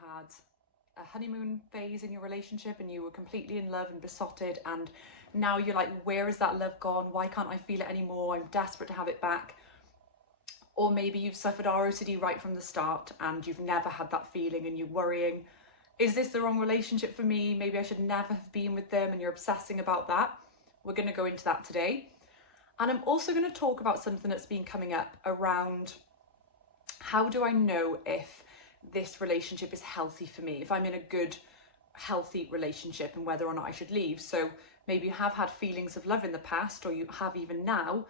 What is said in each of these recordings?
had a honeymoon phase in your relationship and you were completely in love and besotted, and now you're like, where is that love gone? Why can't I feel it anymore? I'm desperate to have it back. Or maybe you've suffered ROCD right from the start and you've never had that feeling and you're worrying, is this the wrong relationship for me? Maybe I should never have been with them, and you're obsessing about that. We're going to go into that today. And I'm also going to talk about something that's been coming up around how do I know if this relationship is healthy for me, if I'm in a good, healthy relationship, and whether or not I should leave. So maybe you have had feelings of love in the past, or you have even now,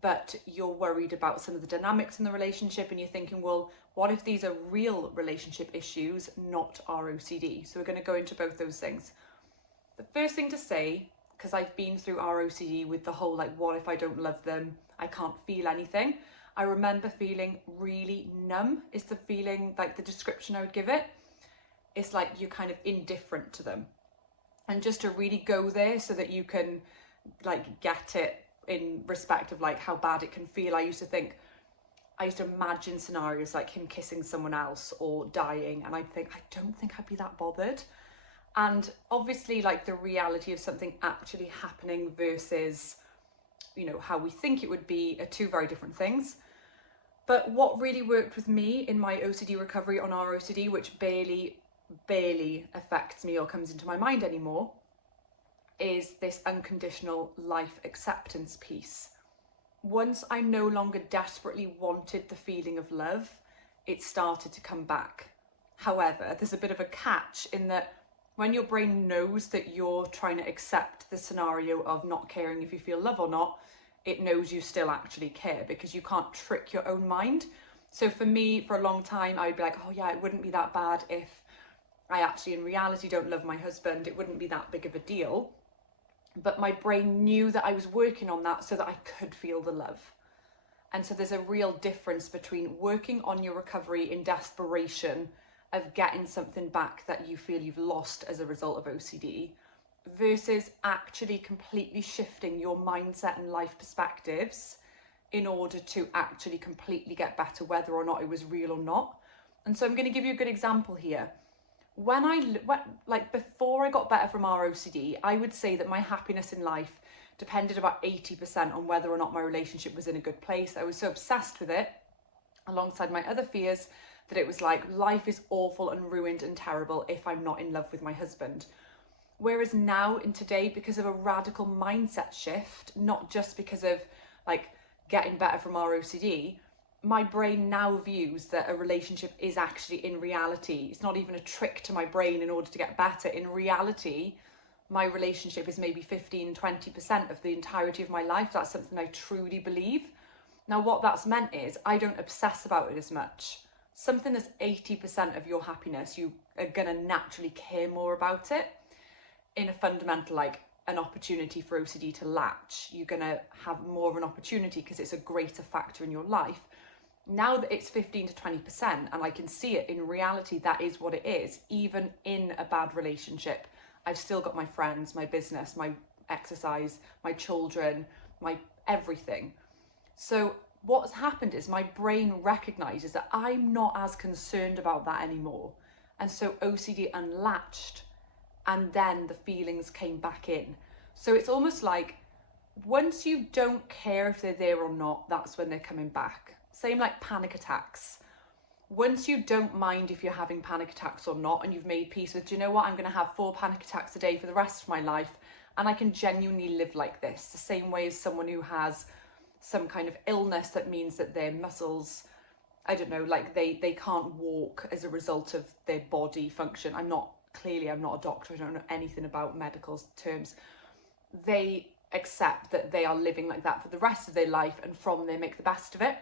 but you're worried about some of the dynamics in the relationship and you're thinking, well, what if these are real relationship issues, not ROCD? So we're going to go into both those things. The first thing to say, because I've been through ROCD with the whole like, what if I don't love them? I can't feel anything. I remember feeling really numb is the feeling, like the description I would give it. It's like you're kind of indifferent to them. And just to really go there so that you can like get it in respect of like how bad it can feel. I used to imagine scenarios like him kissing someone else or dying, and I'd think, I don't think I'd be that bothered. And obviously like the reality of something actually happening versus, you know, how we think it would be are two very different things. But what really worked with me in my OCD recovery on ROCD, which barely affects me or comes into my mind anymore, is this unconditional life acceptance piece. Once I no longer desperately wanted the feeling of love, it started to come back. However, there's a bit of a catch in that when your brain knows that you're trying to accept the scenario of not caring if you feel love or not, it knows you still actually care, because you can't trick your own mind. So for me, for a long time, I would be like, oh yeah, it wouldn't be that bad if I actually in reality don't love my husband. It wouldn't be that big of a deal. But my brain knew that I was working on that so that I could feel the love. And so there's a real difference between working on your recovery in desperation of getting something back that you feel you've lost as a result of OCD, versus actually completely shifting your mindset and life perspectives in order to actually completely get better, whether or not it was real or not. And so I'm going to give you a good example here. Before I got better from ROCD, I would say that my happiness in life depended about 80% on whether or not my relationship was in a good place. I was so obsessed with it, alongside my other fears, that it was like, life is awful and ruined and terrible if I'm not in love with my husband. Whereas now in today, because of a radical mindset shift, not just because of like getting better from ROCD, my brain now views that a relationship is actually in reality. It's not even a trick to my brain in order to get better. In reality, my relationship is maybe 15-20% of the entirety of my life. That's something I truly believe. Now, what that's meant is I don't obsess about it as much. Something that's 80% of your happiness, you are gonna naturally care more about it. In a fundamental, like an opportunity for OCD to latch, you're gonna have more of an opportunity because it's a greater factor in your life. Now that it's 15-20%, and I can see it in reality, that is what it is. Even in a bad relationship, I've still got my friends, my business, my exercise, my children, my everything. So what's happened is my brain recognizes that I'm not as concerned about that anymore. And so OCD unlatched, and then the feelings came back in. So it's almost like once you don't care if they're there or not, that's when they're coming back. Same like panic attacks. Once you don't mind if you're having panic attacks or not, and you've made peace with, do you know what, I'm going to have 4 panic attacks a day for the rest of my life, and I can genuinely live like this. The same way as someone who has some kind of illness that means that their muscles, I don't know, like they can't walk as a result of their body function. I'm not a doctor, I don't know anything about medical terms. They accept that they are living like that for the rest of their life, and from there make the best of it.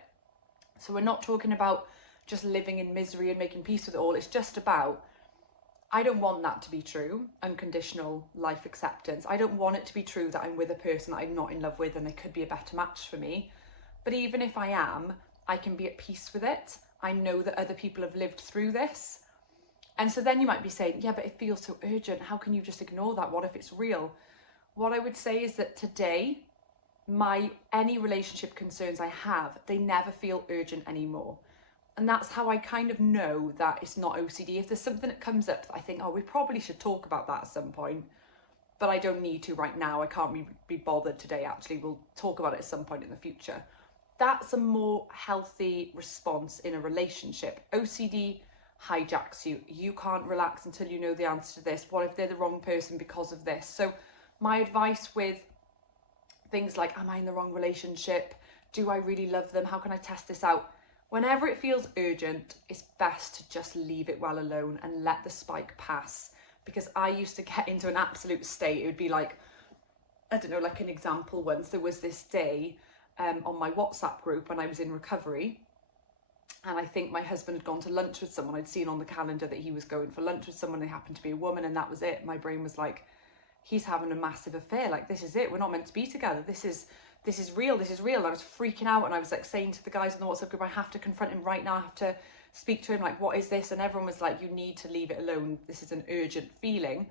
So we're not talking about just living in misery and making peace with it all. It's just about, I don't want that to be true, unconditional life acceptance. I don't want it to be true that I'm with a person that I'm not in love with and they could be a better match for me. But even if I am, I can be at peace with it. I know that other people have lived through this. And so then you might be saying, yeah, but it feels so urgent. How can you just ignore that? What if it's real? What I would say is that today, any relationship concerns I have, they never feel urgent anymore. And that's how I kind of know that it's not OCD. If there's something that comes up that I think, oh, we probably should talk about that at some point, but I don't need to right now, I can't be bothered today, actually, we'll talk about it at some point in the future. That's a more healthy response in a relationship. OCD hijacks you. You can't relax until you know the answer to this. What if they're the wrong person because of this? So my advice with things like, am I in the wrong relationship? Do I really love them? How can I test this out? Whenever it feels urgent, it's best to just leave it well alone and let the spike pass. Because I used to get into an absolute state. It would be like, I don't know, like an example once, there was this day on my WhatsApp group when I was in recovery, and I think my husband had gone to lunch with someone. I'd seen on the calendar that he was going for lunch with someone. They happened to be a woman, and that was it. My brain was like, he's having a massive affair. Like, this is it. We're not meant to be together. This is real. This is real. And I was freaking out, and I was like saying to the guys in the WhatsApp group, I have to confront him right now. I have to speak to him. Like, what is this? And everyone was like, you need to leave it alone. This is an urgent feeling.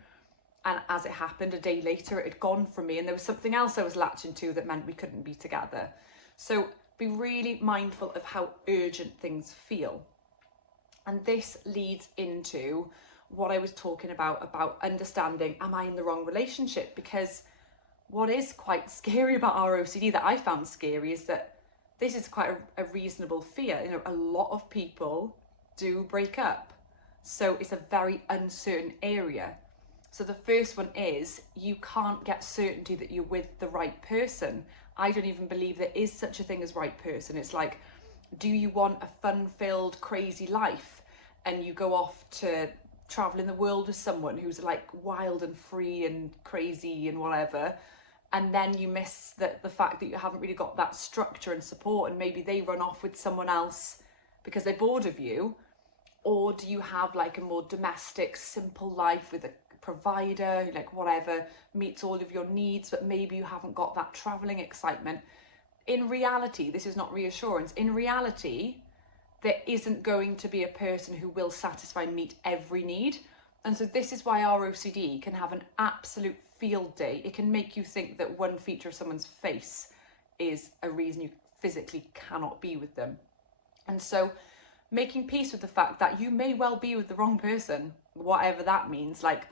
And as it happened, a day later, it had gone from me, and there was something else I was latching to that meant we couldn't be together. So be really mindful of how urgent things feel. And this leads into what I was talking about understanding, am I in the wrong relationship? Because what is quite scary about our OCD, that I found scary, is that this is quite a reasonable fear. You know, a lot of people do break up. So it's a very uncertain area. So the first one is, you can't get certainty that you're with the right person. I don't even believe there is such a thing as right person. It's like, do you want a fun-filled, crazy life, and you go off to travel in the world with someone who's like wild and free and crazy and whatever, and then you miss the fact that you haven't really got that structure and support, and maybe they run off with someone else because they're bored of you? Or do you have like a more domestic, simple life with a provider who, like, whatever, meets all of your needs, but maybe you haven't got that traveling excitement? In reality, this is not reassurance. In reality, there isn't going to be a person who will satisfy and meet every need. And so this is why our OCD can have an absolute field day. It can make you think that one feature of someone's face is a reason you physically cannot be with them. And so making peace with the fact that you may well be with the wrong person, whatever that means, like,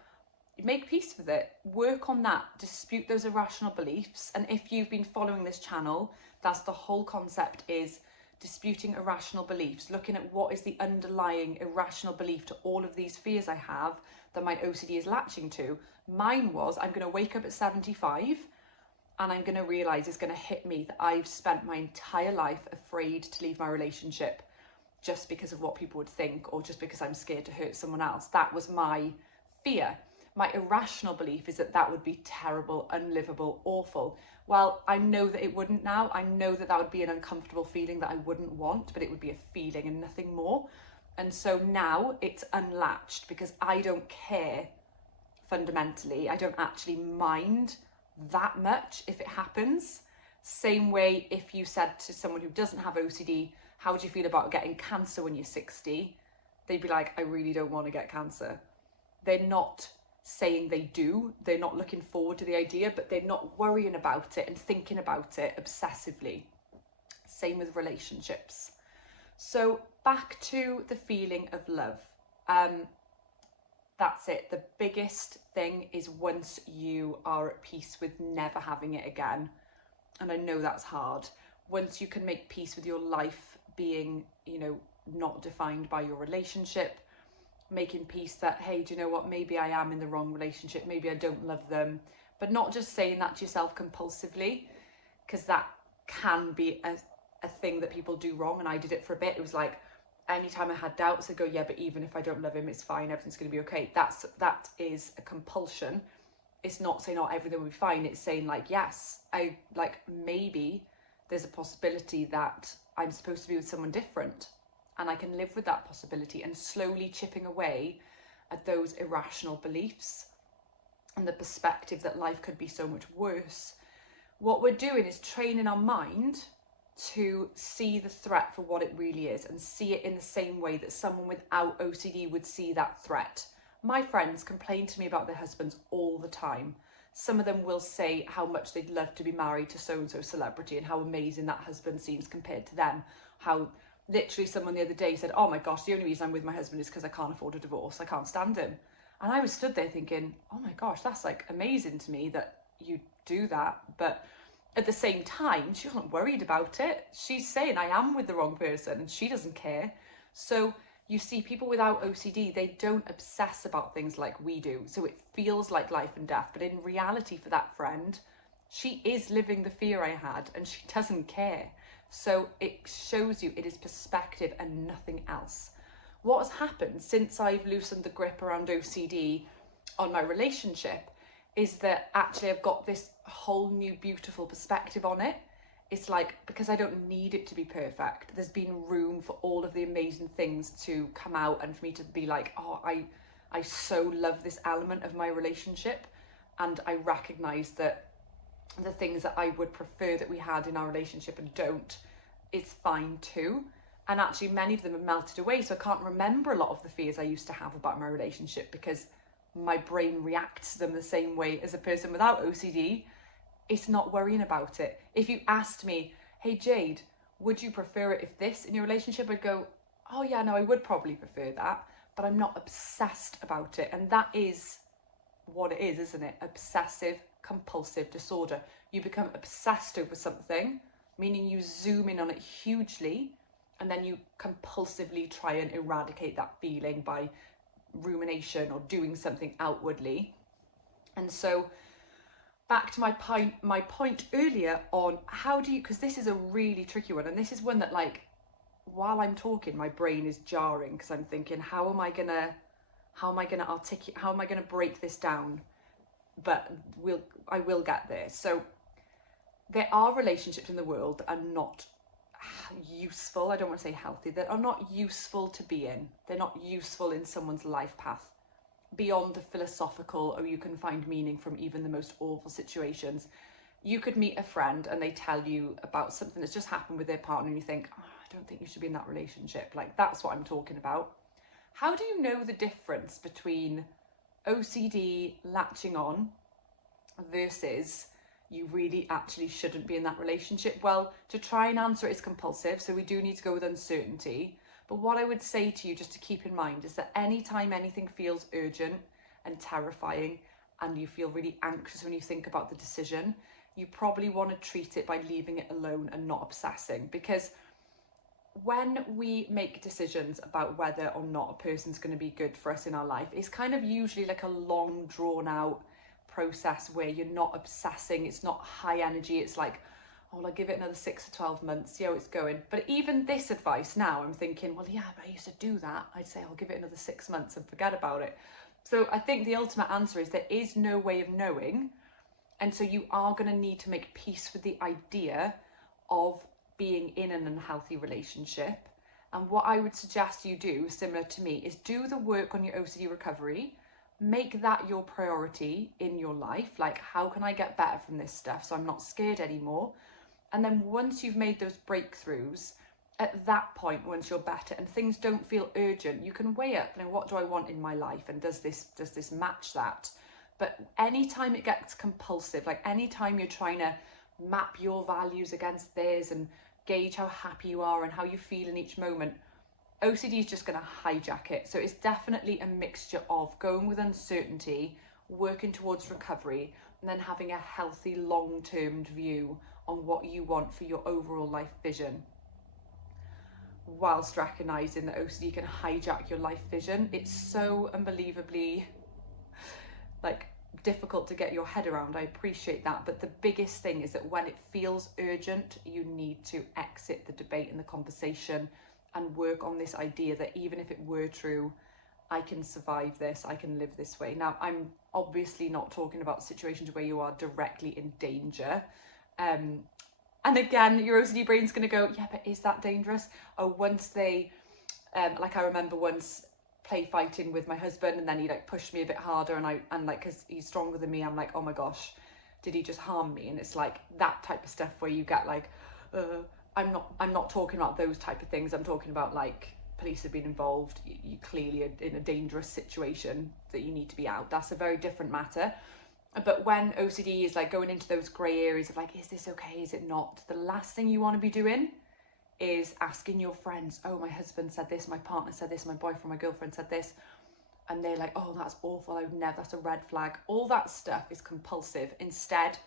make peace with it, work on that, dispute those irrational beliefs. And if you've been following this channel, that's the whole concept, is disputing irrational beliefs, looking at what is the underlying irrational belief to all of these fears I have that my OCD is latching to. Mine was, I'm going to wake up at 75 and I'm going to realise it's going to hit me that I've spent my entire life afraid to leave my relationship just because of what people would think, or just because I'm scared to hurt someone else. That was my fear. My irrational belief is that that would be terrible, unlivable, awful. Well, I know that it wouldn't now. I know that that would be an uncomfortable feeling that I wouldn't want, but it would be a feeling and nothing more. And so now it's unlatched, because I don't care fundamentally. I don't actually mind that much if it happens. Same way if you said to someone who doesn't have OCD, how would you feel about getting cancer when you're 60? They'd be like, I really don't want to get cancer. They're not saying they do. They're not looking forward to the idea, but they're not worrying about it and thinking about it obsessively. Same with relationships. So back to the feeling of love. That's it. The biggest thing is, once you are at peace with never having it again, and I know that's hard, once you can make peace with your life being, you know, not defined by your relationship, making peace that, hey, do you know what, maybe I am in the wrong relationship, maybe I don't love them, but not just saying that to yourself compulsively, because that can be a thing that people do wrong, and I did it for a bit. It was like, anytime I had doubts, I'd go, yeah, but even if I don't love him, it's fine, everything's going to be okay. That is a compulsion. It's not saying, oh, everything will be fine. It's saying, like, yes, maybe there's a possibility that I'm supposed to be with someone different, and I can live with that possibility, and slowly chipping away at those irrational beliefs and the perspective that life could be so much worse. What we're doing is training our mind to see the threat for what it really is, and see it in the same way that someone without OCD would see that threat. My friends complain to me about their husbands all the time. Some of them will say how much they'd love to be married to so-and-so celebrity and how amazing that husband seems compared to them, how literally someone the other day said, oh my gosh, the only reason I'm with my husband is because I can't afford a divorce. I can't stand him. And I was stood there thinking, oh my gosh, that's like amazing to me that you do that. But at the same time, she wasn't worried about it. She's saying I am with the wrong person and she doesn't care. So you see, people without OCD, they don't obsess about things like we do. So it feels like life and death. But in reality, for that friend, she is living the fear I had and she doesn't care. So it shows you it is perspective and nothing else. What has happened since I've loosened the grip around OCD on my relationship is that actually I've got this whole new beautiful perspective on it. It's like, because I don't need it to be perfect, there's been room for all of the amazing things to come out and for me to be like, oh, I so love this element of my relationship, and I recognise that the things that I would prefer that we had in our relationship and don't, it's fine too. And actually many of them have melted away, so I can't remember a lot of the fears I used to have about my relationship because my brain reacts to them the same way as a person without OCD. It's not worrying about it. If you asked me, hey Jade, would you prefer it if this in your relationship? I'd go, oh yeah, no, I would probably prefer that, but I'm not obsessed about it. And that is what it is, isn't it? Obsessive compulsive disorder. You become obsessed over something, meaning you zoom in on it hugely, and then you compulsively try and eradicate that feeling by rumination or doing something outwardly. And so back to my point earlier on how do you, because this is a really tricky one, and this is one that, like, while I'm talking, my brain is jarring because I'm thinking, how am I gonna articulate, how am I gonna break this down? But I will get there. So there are relationships in the world that are not useful. I don't want to say healthy, that are not useful to be in. They're not useful in someone's life path beyond the philosophical, or you can find meaning from even the most awful situations. You could meet a friend and they tell you about something that's just happened with their partner and you think, oh, I don't think you should be in that relationship. Like, that's what I'm talking about. How do you know the difference between OCD latching on versus you really actually shouldn't be in that relationship? Well, to try and answer it is compulsive, so we do need to go with uncertainty. But what I would say to you, just to keep in mind, is that anytime anything feels urgent and terrifying and you feel really anxious when you think about the decision, you probably want to treat it by leaving it alone and not obsessing. Because when we make decisions about whether or not a person's going to be good for us in our life, it's kind of usually like a long drawn out process where you're not obsessing. It's not high energy. It's like, oh, I'll give it another 6 to 12 months, see how it's going. But even this advice now, I'm thinking, well, yeah, but I used to do that. I'd say I'll give it another 6 months and forget about it. So I think the ultimate answer is there is no way of knowing. And so you are going to need to make peace with the idea of being in an unhealthy relationship. And what I would suggest you do, similar to me, is do the work on your OCD recovery. Make that your priority in your life. Like, how can I get better from this stuff so I'm not scared anymore? And then once you've made those breakthroughs, at that point, once you're better and things don't feel urgent, you can weigh up, like, what do I want in my life? And does this match that? But anytime it gets compulsive, like anytime you're trying to map your values against theirs and gauge how happy you are and how you feel in each moment, OCD is just going to hijack it. So it's definitely a mixture of going with uncertainty, working towards recovery, and then having a healthy long-term view on what you want for your overall life vision. Whilst recognising that OCD can hijack your life vision, it's so unbelievably difficult to get your head around. I appreciate that, but the biggest thing is that when it feels urgent, you need to exit the debate and the conversation and work on this idea that even if it were true, I can survive this, I can live this way. Now, I'm obviously not talking about situations where you are directly in danger. And again, your OCD brain's going to go, yeah, but is that dangerous? Or once they, I remember once play fighting with my husband, and then he pushed me a bit harder, and because he's stronger than me, I'm like, oh my gosh, did he just harm me? And it's like that type of stuff where you get I'm not talking about those type of things. I'm talking about police have been involved. You clearly are in a dangerous situation that you need to be out. That's a very different matter. But when OCD is going into those grey areas of is this okay, is it not? The last thing you want to be doing is asking your friends, oh, my husband said this, my partner said this, my boyfriend, my girlfriend said this, and they're like, oh, that's awful, I would never, that's a red flag. All that stuff is compulsive. Instead,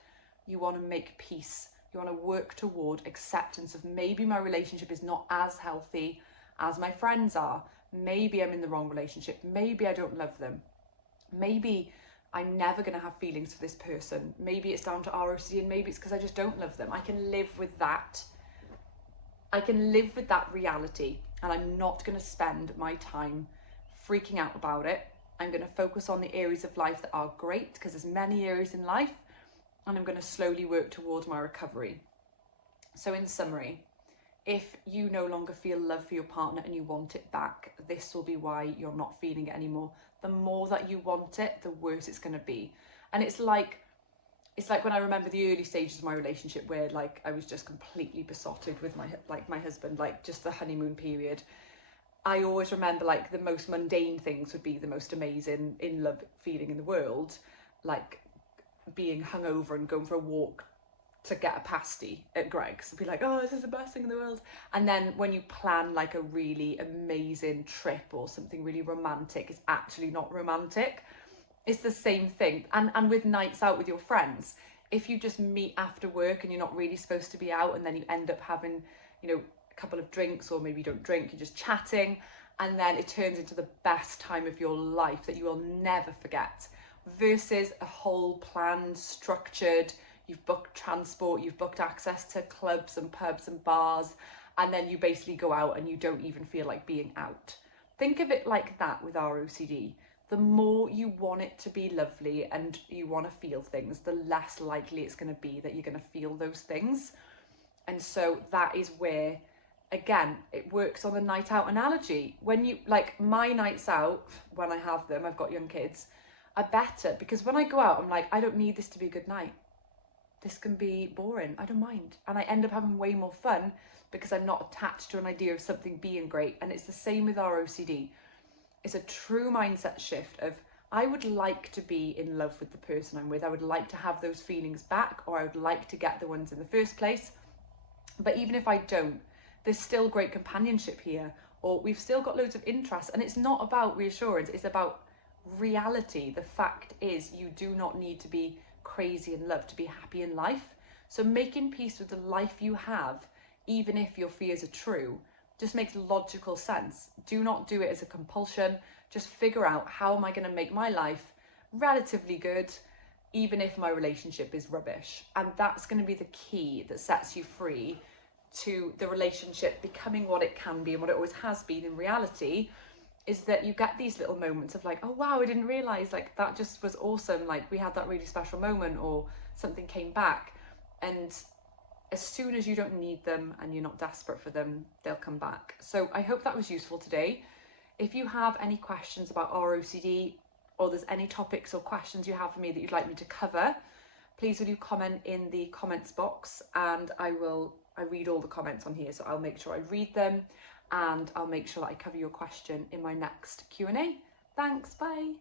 you want to make peace. You want to work toward acceptance of, maybe my relationship is not as healthy as my friends are. Maybe I'm in the wrong relationship. Maybe I don't love them. Maybe I'm never going to have feelings for this person. Maybe it's down to ROCD, and maybe it's because I just don't love them. I can live with that. I can live with that reality, and I'm not going to spend my time freaking out about it. I'm going to focus on the areas of life that are great, because there's many areas in life, and I'm going to slowly work towards my recovery. So in summary, if you no longer feel love for your partner and you want it back, this will be why you're not feeling it anymore. The more that you want it, the worse it's going to be. And it's like when I remember the early stages of my relationship, where like I was just completely besotted with my husband, like just the honeymoon period. I always remember like the most mundane things would be the most amazing in love feeling in the world, like being hungover and going for a walk to get a pasty at Greg's. I'd be like, oh, this is the best thing in the world. And then when you plan like a really amazing trip or something really romantic, it's actually not romantic. It's the same thing. And with nights out with your friends, if you just meet after work and you're not really supposed to be out, and then you end up having, you know, a couple of drinks, or maybe you don't drink, you're just chatting, and then it turns into the best time of your life that you will never forget, versus a whole planned, structured, you've booked transport, you've booked access to clubs and pubs and bars, and then you basically go out and you don't even feel like being out. Think of it like that with ROCD. The more you want it to be lovely and you want to feel things, the less likely it's going to be that you're going to feel those things. And so that is where, again, it works on the night out analogy. When you, like my nights out, when I have them, I've got young kids, are better because when I go out, I'm like, I don't need this to be a good night. This can be boring, I don't mind. And I end up having way more fun because I'm not attached to an idea of something being great. And it's the same with ROCD. It's a true mindset shift of, I would like to be in love with the person I'm with. I would like to have those feelings back, or I would like to get the ones in the first place. But even if I don't, there's still great companionship here, or we've still got loads of interest. And it's not about reassurance, it's about reality. The fact is, you do not need to be crazy in love to be happy in life. So making peace with the life you have, even if your fears are true, just makes logical sense. Do not do it as a compulsion. Just figure out, how am I going to make my life relatively good, even if my relationship is rubbish? And that's going to be the key that sets you free to the relationship becoming what it can be and what it always has been in reality, is that you get these little moments of like, oh wow, I didn't realize, like that just was awesome, like we had that really special moment, or something came back. And as soon as you don't need them and you're not desperate for them, they'll come back. So I hope that was useful today. If you have any questions about ROCD, or there's any topics or questions you have for me that you'd like me to cover, please will you comment in the comments box, and I read all the comments on here, so I'll make sure I read them, and I'll make sure that I cover your question in my next Q&A. Thanks, bye.